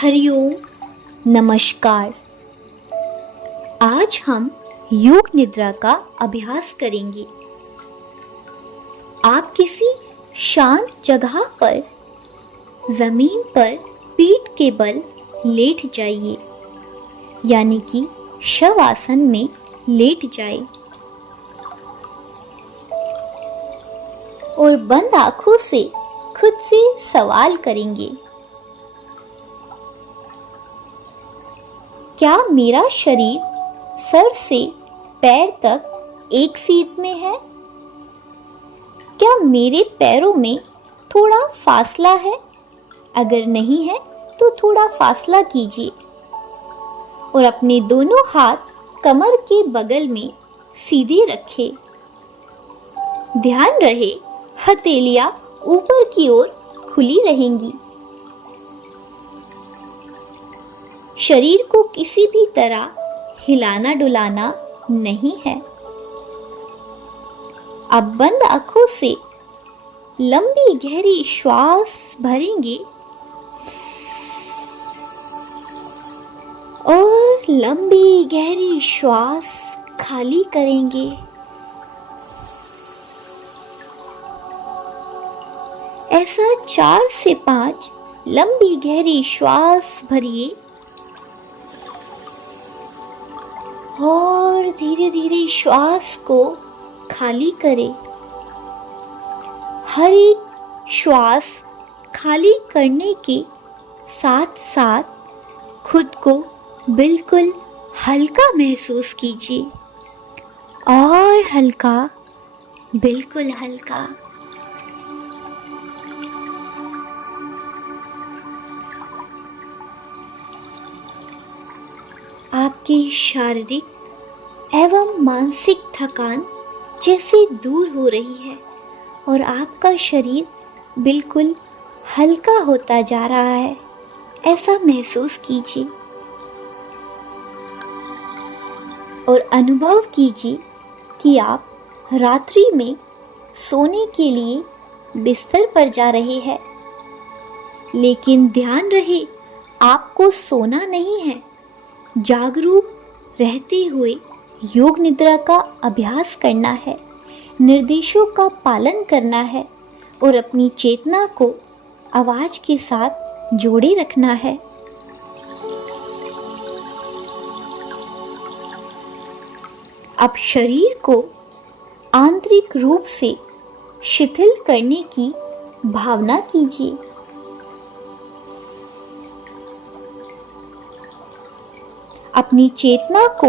हरिओम, नमस्कार। आज हम योग निद्रा का अभ्यास करेंगे। आप किसी शांत जगह पर जमीन पर पीठ के बल लेट जाइए, यानी कि शवासन में लेट जाए और बंद आंखों से खुद से सवाल करेंगे, क्या मेरा शरीर सर से पैर तक एक सीध में है? क्या मेरे पैरों में थोड़ा फासला है? अगर नहीं है तो थोड़ा फासला कीजिए और अपने दोनों हाथ कमर के बगल में सीधे रखें। ध्यान रहे हथेलियां ऊपर की ओर खुली रहेंगी। शरीर को किसी भी तरह हिलाना डुलाना नहीं है। अब बंद आंखों से लंबी गहरी श्वास भरेंगे और लंबी गहरी श्वास खाली करेंगे। ऐसा 4 से 5 लंबी गहरी श्वास भरिए और धीरे धीरे श्वास को खाली करें। हर एक श्वास खाली करने के साथ साथ खुद को बिल्कुल हल्का महसूस कीजिए और हल्का, बिल्कुल हल्का। आपकी शारीरिक एवं मानसिक थकान जैसे दूर हो रही है और आपका शरीर बिल्कुल हल्का होता जा रहा है, ऐसा महसूस कीजिए और अनुभव कीजिए कि आप रात्रि में सोने के लिए बिस्तर पर जा रहे हैं। लेकिन ध्यान रहे, आपको सोना नहीं है। जागरूक रहते हुए योग निद्रा का अभ्यास करना है, निर्देशों का पालन करना है और अपनी चेतना को आवाज के साथ जोड़े रखना है। अब शरीर को आंतरिक रूप से शिथिल करने की भावना कीजिए। अपनी चेतना को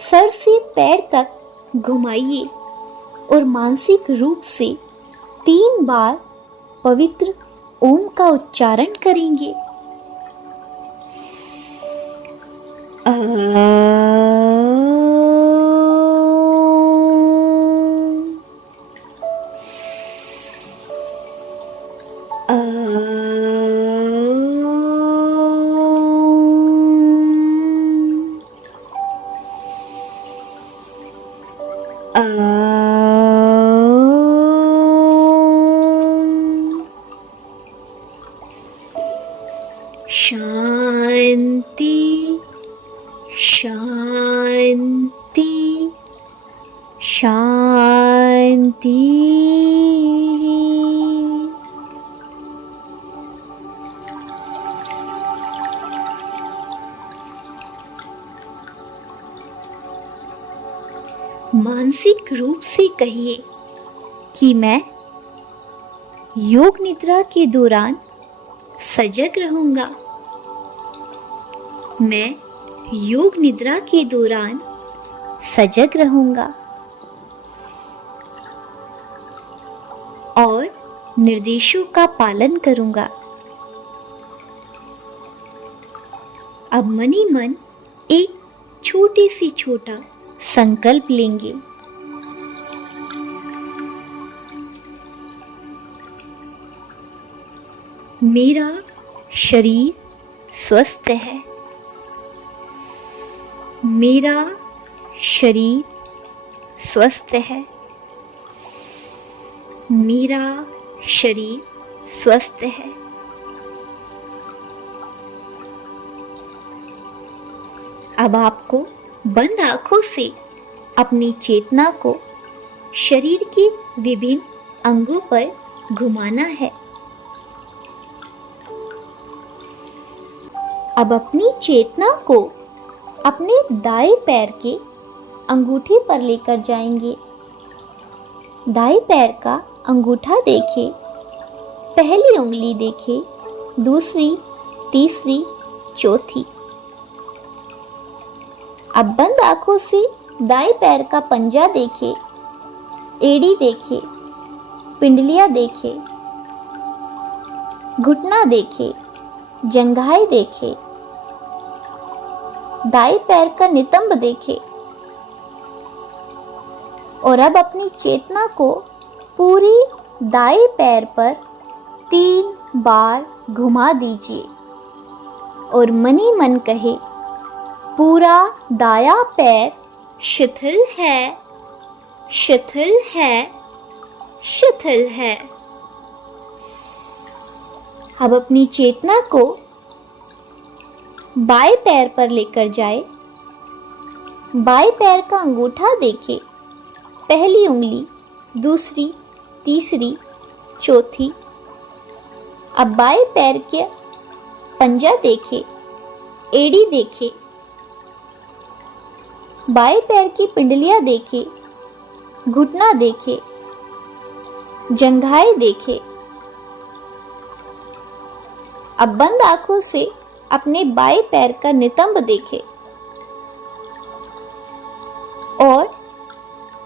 सर से पैर तक घुमाइए और मानसिक रूप से 3 बार पवित्र ओम का उच्चारण करेंगे। शांति, शांति, शांति। मानसिक रूप से कहिए कि मैं योग निद्रा के दौरान सजग रहूंगा। मैं योग निद्रा के दौरान सजग रहूंगा और निर्देशों का पालन करूंगा। अब मन ही मन एक छोटे से छोटा संकल्प लेंगे। मेरा शरीर स्वस्थ है। मेरा शरीर स्वस्थ है। मेरा शरीर स्वस्थ है। अब आपको बंद आंखों से अपनी चेतना को शरीर के विभिन्न अंगों पर घुमाना है। अब अपनी चेतना को अपने दाएं पैर के अंगूठे पर लेकर जाएंगे। दाएं पैर का अंगूठा देखें, पहली उंगली देखें, दूसरी, तीसरी, चौथी। अब बंद आंखों से दाएं पैर का पंजा देखें, एड़ी देखें, पिंडलियां देखें, घुटना देखें, जंघाएं देखें, दाएं पैर का नितंब देखें और अब अपनी चेतना को पूरी दाएं पैर पर 3 बार घुमा दीजिए और मनी मन कहे, पूरा दायां पैर शिथिल है, शिथिल है, शिथिल है। अब अपनी चेतना को बाएं पैर पर लेकर जाए। बाएं पैर का अंगूठा देखें, पहली उंगली, दूसरी, तीसरी, चौथी। अब बाएं पैर के पंजा देखें, एड़ी देखें, बाएं पैर की पिंडलियां देखें, घुटना देखें, जंघाएं देखें। अब बंद आंखों से अपने बाएं पैर का नितंब देखें और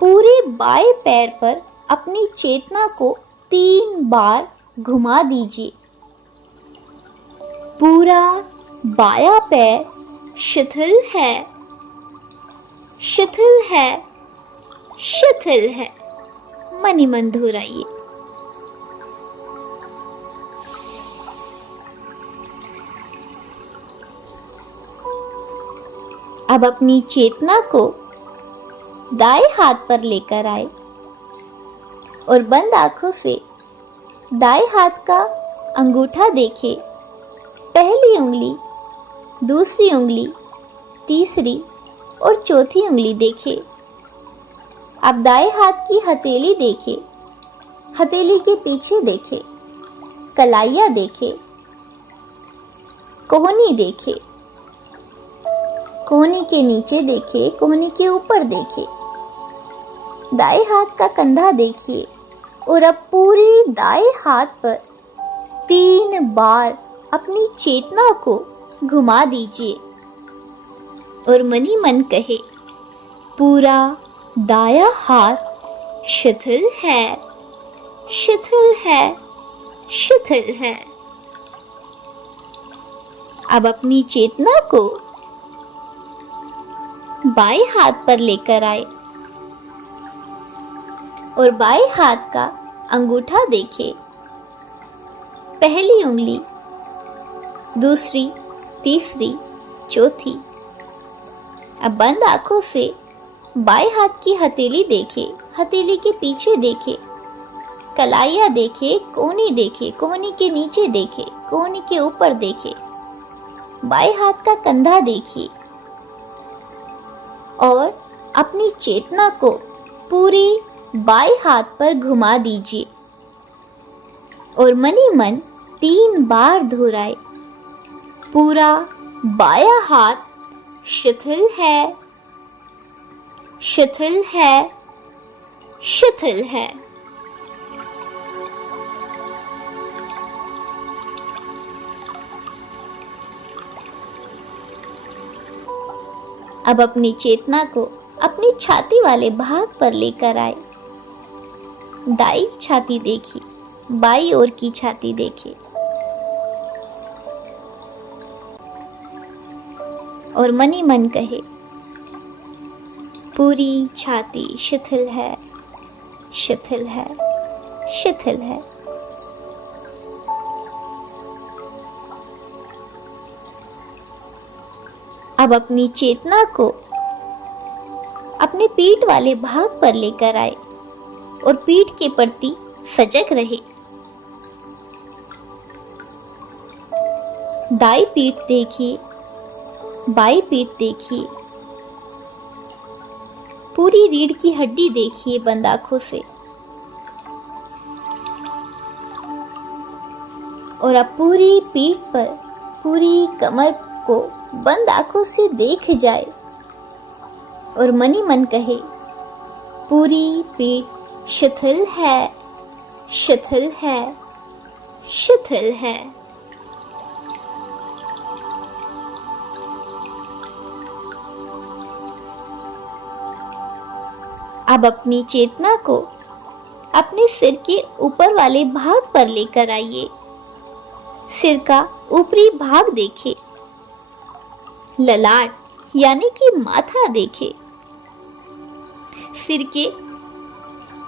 पूरे बाएं पैर पर अपनी चेतना को 3 बार घुमा दीजिए। पूरा बायां पैर शिथिल है, शिथिल है, शिथिल है। मनी मन दोहराइए। अब अपनी चेतना को दाएं हाथ पर लेकर आए और बंद आंखों से दाएं हाथ का अंगूठा देखें, पहली उंगली, दूसरी उंगली, तीसरी और चौथी उंगली देखें। अब दाएं हाथ की हथेली देखें, हथेली के पीछे देखें, कलाइयाँ देखें, कोहनी देखें, कोहनी के नीचे देखें, कोहनी के ऊपर देखें। दाएं हाथ का कंधा देखिए और अब पूरे दाएं हाथ पर 3 बार अपनी चेतना को घुमा दीजिए और मनी मन कहे, पूरा दायां हाथ शिथिल है, शिथिल है, शिथिल है। अब अपनी चेतना को बाएं हाथ पर लेकर आए और बाएं हाथ का अंगूठा देखें, पहली उंगली, दूसरी, तीसरी, चौथी। अब बंद आंखों से बाएं हाथ की हथेली देखें, हथेली के पीछे देखें, कलाइयाँ देखें, कोहनी देखें, कोहनी के नीचे देखें, कोहनी के ऊपर देखें। बाएं हाथ का कंधा देखिए और अपनी चेतना को पूरी बाएं हाथ पर घुमा दीजिए और मनी मन 3 बार दोहराए, पूरा बायां हाथ शिथिल है, शिथिल है, शिथिल है। अब अपनी चेतना को अपनी छाती वाले भाग पर लेकर आए। दाई छाती देखी, बाई ओर की छाती देखी और मनी मन कहे, पूरी छाती शिथिल है, शिथिल है, शिथिल है। अब अपनी चेतना को अपने पीठ वाले भाग पर लेकर आए और पीठ के प्रति सजग रहे। दाई पीठ देखिए, बाई पीठ देखिए, पूरी रीढ़ की हड्डी देखिए बंद आंखों से। और अब पूरी पीठ पर, पूरी कमर को बंद आंखों से देख जाए और मनी मन कहे, पूरी पीठ शिथिल है, शिथिल है, शिथिल है। अब अपनी चेतना को अपने सिर के ऊपर वाले भाग पर लेकर आइए। सिर का ऊपरी भाग देखे, ललाट यानी कि माथा देखे, सिर के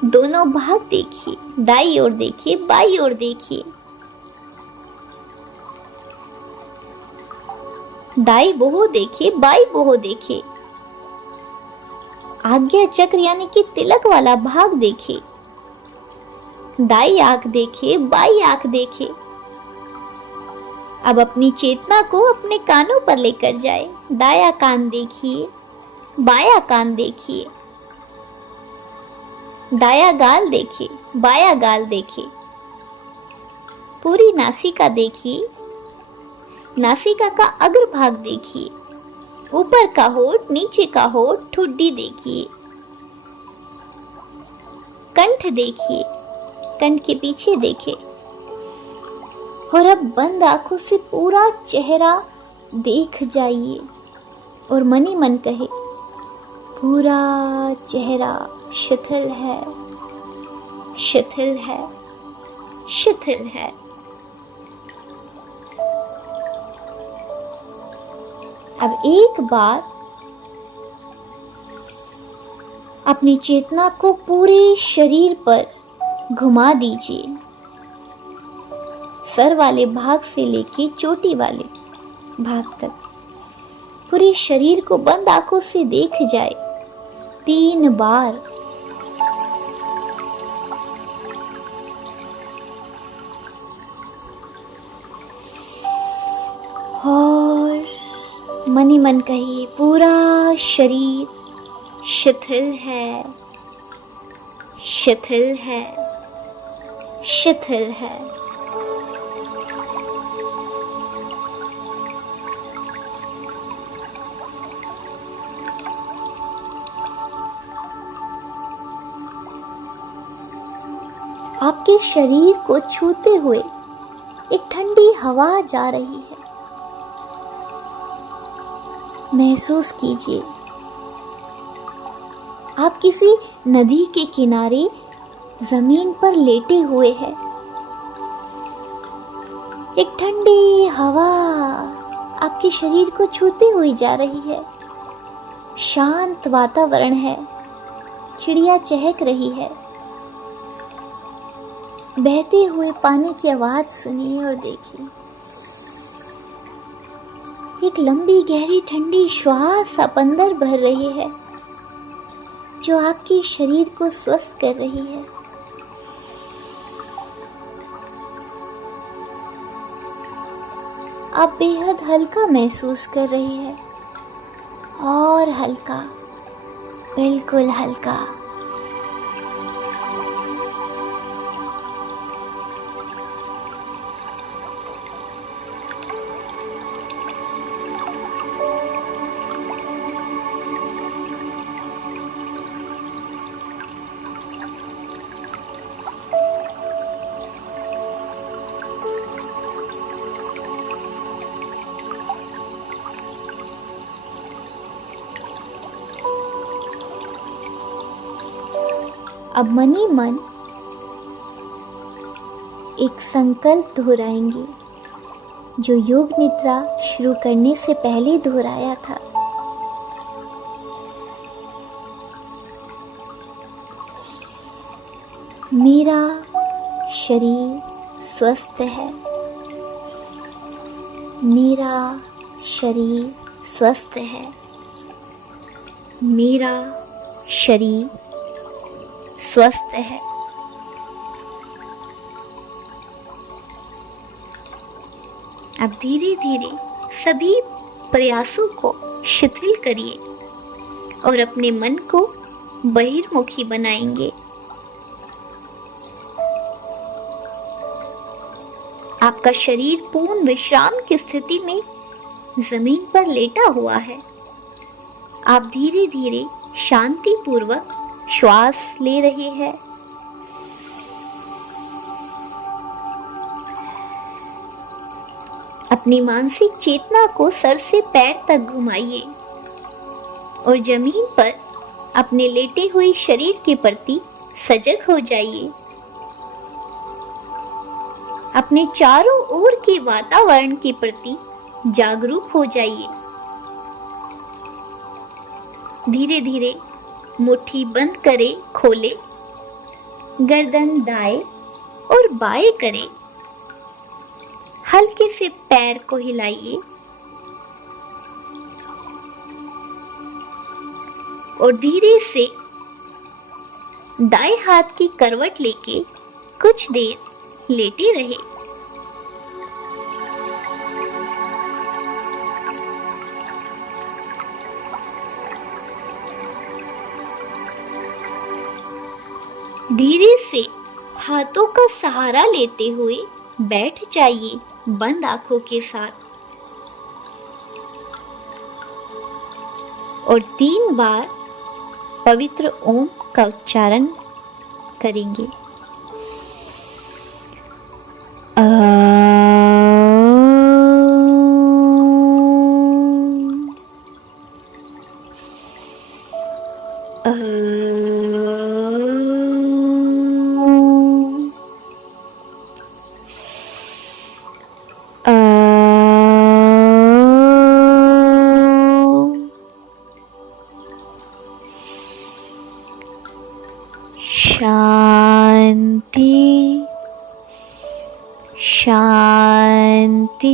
दोनों भाग देखिए, दाईं ओर देखिए, बाईं ओर देखिए। दाईं बाहु देखिए, बाईं बाहु देखिए। आज्ञा चक्र यानी कि तिलक वाला भाग देखिए, दाईं आंख देखिए, बाईं आंख देखिए। अब अपनी चेतना को अपने कानों पर लेकर जाए। दायां कान देखिए, बायां कान देखिए, दायां गाल देखिए, बायां गाल देखिए। पूरी नासिका देखिए, नासिका का अग्रभाग देखिए, ऊपर का होंठ, नीचे का होंठ, ठुड्डी देखिए। कंठ देखिए, कंठ के पीछे देखे। और अब बंद आंखों से पूरा चेहरा देख जाइए और मनी मन कहे, पूरा चेहरा शिथिल है, शिथिल है, शिथिल है। अब एक बार अपनी चेतना को पूरे शरीर पर घुमा दीजिए, सर वाले भाग से लेके चोटी वाले भाग तक। पूरे शरीर को बंद आंखों से देख जाए 3 बार। और मनी मन कहिए, पूरा शरीर शिथिल है, शिथिल है, शिथिल है। आपके शरीर को छूते हुए एक ठंडी हवा जा रही है, महसूस कीजिए। आप किसी नदी के किनारे जमीन पर लेटे हुए हैं। एक ठंडी हवा आपके शरीर को छूते हुए जा रही है। शांत वातावरण है, चिड़िया चहक रही है। बहते हुए पानी की आवाज सुनिए और देखिए। एक लंबी गहरी ठंडी श्वास आप अंदर भर रही है, जो आपके शरीर को स्वस्थ कर रही है। आप बेहद हल्का महसूस कर रही है, और हल्का, बिल्कुल हल्का। अब मनी मन एक संकल्प दोहराएंगे, जो योग निद्रा शुरू करने से पहले दोहराया था। मेरा शरीर स्वस्थ है, मेरा शरीर स्वस्थ है, मेरा शरीर स्वस्थ है। अब धीरे धीरे सभी प्रयासों को शिथिल करिए और अपने मन को बहिर्मुखी बनाएंगे। आपका शरीर पूर्ण विश्राम की स्थिति में जमीन पर लेटा हुआ है। आप धीरे धीरे शांतिपूर्वक श्वास ले रहे हैं। अपनी मानसिक चेतना को सर से पैर तक घुमाइए और जमीन पर अपने लेटे हुए शरीर के प्रति सजग हो जाइए। अपने चारों ओर के वातावरण के प्रति जागरूक हो जाइए। धीरे धीरे मुट्ठी बंद करे, खोले, गर्दन दाएं और बाएं करें। हल्के से पैर को हिलाइए और धीरे से दाएं हाथ की करवट लेके कुछ देर लेटे रहे। धीरे से हाथों का सहारा लेते हुए बैठ जाइए बंद आंखों के साथ और 3 बार पवित्र ओम का उच्चारण करेंगे। शांति शांति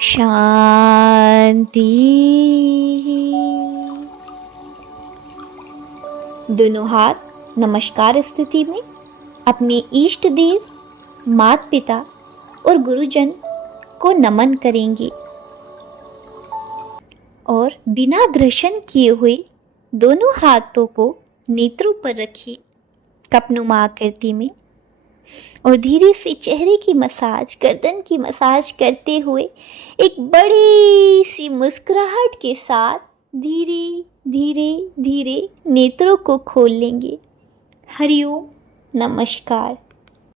शांति। दोनों हाथ नमस्कार स्थिति में अपने इष्ट देव, माता पिता और गुरुजन को नमन करेंगे और बिना घर्षण किए हुए दोनों हाथों को नेत्रों पर रखिए कपनुमा आकृति में और धीरे से चेहरे की मसाज, गर्दन की मसाज करते हुए एक बड़ी सी मुस्कुराहट के साथ धीरे धीरे धीरे नेत्रों को खोल लेंगे। हरिओम, नमस्कार।